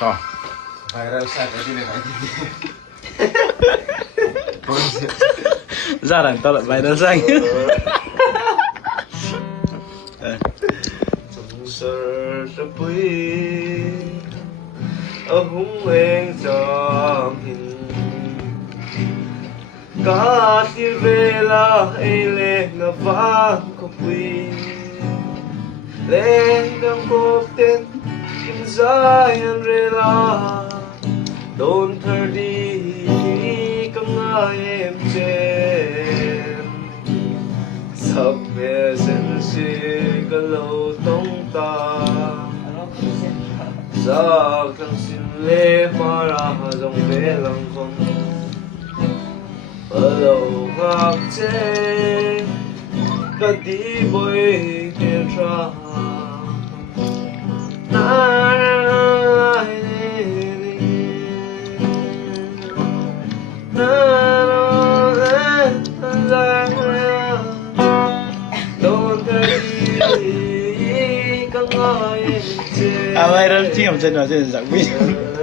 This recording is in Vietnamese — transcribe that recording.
Cho. Viral sa cái này này. Ra đằng tao lại bài đơn xanh. Trong sơ sơ bụi ở hung em cho hình cả thì về là ai lên ngã vang có quỳ lên đang cố tên kim dài anh rela đồn thơ đi căng ai em trên sắp về dân sĩ cả lâu tông ta sa kang sinle para dòng về lòng con lâu ngạc chế cả đi bơi kia tra À, viral chim trên nó trên dạng video.